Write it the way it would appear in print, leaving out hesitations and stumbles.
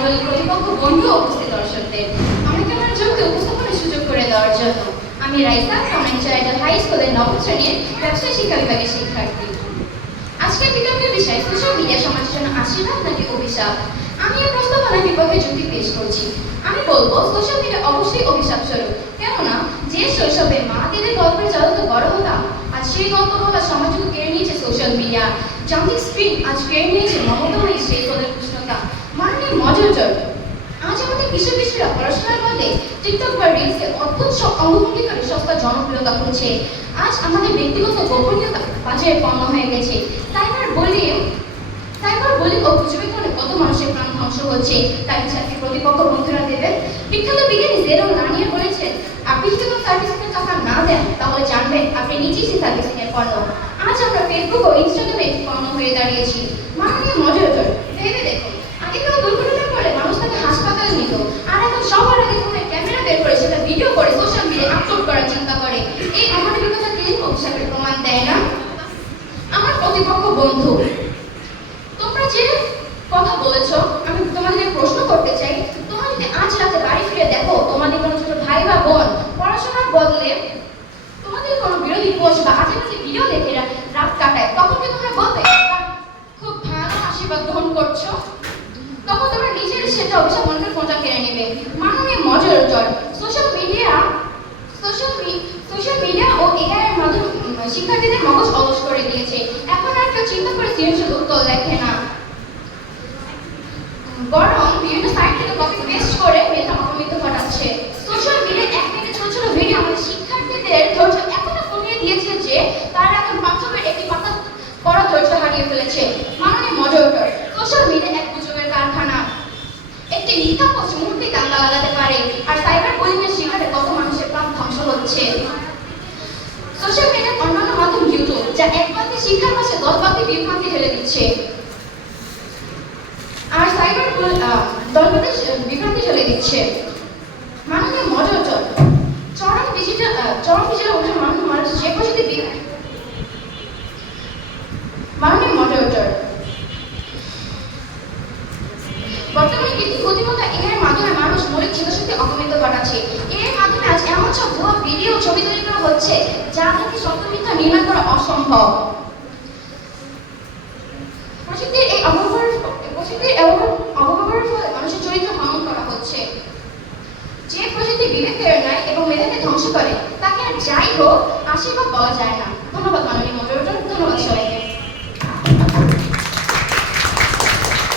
মণ্ডলী প্রতিপক্ষ বন্ধু উপস্থিত দর্শকদের আমাকে আমার যোগ্য উপস্থাপনের সুযোগ করে দেওয়ার জন্য। আমি রাইসা কামাইচা আইডাল হাই স্কুলের নবম শ্রেণীর ব্যবসায় শিক্ষা বিভাগের শিক্ষার্থী। আজকের বিতর্কের বিষয় সোশ্যাল মিডিয়া সমাজের জন্য আশীর্বাদ নাকি অভিশাপ। আমি এই প্রস্তাবনার বিপক্ষে যুক্তি পেশ করছি। আমি বলবো সোশ্যাল মিডিয়া অবশ্যই অভিশাপ স্বরূপ। কেননা যে শৈশবে মা দিদির গল্পের জগতে বড় হতাম, আজ সেই গল্প বলা সমাজকে কেড়ে নিয়েছে সোশ্যাল মিডিয়া। যান্ত্রিক স্ক্রিন আজ কেড়ে নিয়েছে মমতাময়ী সেই পদের উষ্ণতা, মাননীয় মজার জল। আজ আমাদের কিশোর কিশোররা পড়াশোনার বদলে টিকটক বা রিলসে অদ্ভুত সব অঙ্গভঙ্গি করে সস্তা জনপ্রিয়তা খুঁজছে। আজ আমাদের ব্যক্তিগত গোপনীয়তা বাজারে পণ্য হয়ে গেছে। সাইবার বুলিং ও কুচবিকরণে কত মানুষের প্রাণ ধ্বংস হচ্ছে। তাই ছাত্রী প্রতিপক্ষ বন্ধুরা দেবেন। বিখ্যাত বিজ্ঞানী জেরো নানিয়া বলেছেন, আপনি যদি কোনো সার্ভিসিংয়ের টাকা না দেন তাহলে জানবেন আপনি নিজেই সেই সার্ভিসিংয়ের পণ্য। আজ আমরা ফেসবুক ও ইনস্টাগ্রামে পণ্য হয়ে দাঁড়িয়েছি। মাননীয় মজার ভেবে দেখুন, আগে কেউ দুর্ঘটনা করলে মানুষ তাকে হাসপাতালে নিত, আর এখন সবার আগে ফোনে ক্যামেরা বের করে সেটা ভিডিও করে সোশ্যাল মিডিয়ায় আপলোড করার চিন্তা করে। এই অমানবিকতা কেন অভিশাপের প্রমাণ দেয় না? আমার প্রতিপক্ষ বন্ধু, তোমরা যে কথা বলেছো, আমি তোমাদের প্রশ্ন করতে চাই, তোমরা যদি আজ রাতে বাড়ি ফিরে দেখো তোমাদের কোনো ছোট ভাই বা বোন পড়াশোনার বদলে তোমাদের কোনো বিরোধী পোস্ট বা আজেবাজে ভিডিও দেখে রাত কাটায়, তখন কি তোমরা বলবে খুব ভালো আশীর্বাদ গ্রহণ করছো? তখন তোমরা নিজের সেটা অভিশাপ মনের ফোনটা কেড়ে নেবে। মাননীয় মজার জল, সোশ্যাল মিডিয়া ও এআই এর মাধ্যমে শিক্ষার্থীদের মগজ অলস করে দিয়েছে। এখন আর কেউ চিন্তা করে সৃজনশীল উত্তর লেখে না, বরং বিভিন্ন সাইট থেকে কপি পেস্ট করে মেধা অপমৃত্যু ঘটাচ্ছে। সোশ্যাল মিডিয়ায় 1 মিনিটের ছোট ছোট ভিডিও আমাদের শিক্ষার্থীদের ধৈর্য এতটা কমিয়ে দিয়েছে যে তারা এখন পাঠ্যবইয়ের একটি পাতা পড়া ধৈর্য হারিয়ে ফেলেছে। মাননীয় মডারেটর, সোশ্যাল মিডিয়া এক গুজবের কারখানা। একটি মিথ্যা পোস্ট মুহূর্তেই দাঙ্গা লাগাতে পারে, আর সাইবার বুলিংয়ের শিকারে কত মানুষের প্রাণ ধ্বংস হচ্ছে। সোশ্যাল মিডিয়ার অন্যান্য মাধ্যম ইউটিউব, যা একমাত্র শিক্ষার পাশে 10 বাতি বিভ্রান্তি ঢেলে দিচ্ছে, আর সাইবার দলবাদী বিভ্রান্তি ঢেলে দিচ্ছে। মাননীয় মজার চরম ডিজিটাল মানুষ যে প্রযুক্তি মাননীয় মডারেটর, বর্তমানে কৃত্রিম বুদ্ধিমত্তা এর মাধ্যমে মানুষ মৌলিক চিন্তাশক্তি অপমৃত্যু ঘটাচ্ছে। এর মাধ্যমে আজ এমন সব ভুয়া ভিডিও ছবি তৈরি করা হচ্ছে যা থেকে সত্য মিথ্যা নির্ণয় করা অসম্ভব। প্রযুক্তির এই অপব্যবহারের ফলে মানুষের চরিত্র হনন করা হচ্ছে। যে প্রযুক্তি বিবেক কেড়ে নেয় এবং মেধাকে ধ্বংস করে তাকে আর যাই হোক আশীর্বাদ বলা যায় না। ধন্যবাদ মাননীয় মডারেটর, ধন্যবাদ সবাই।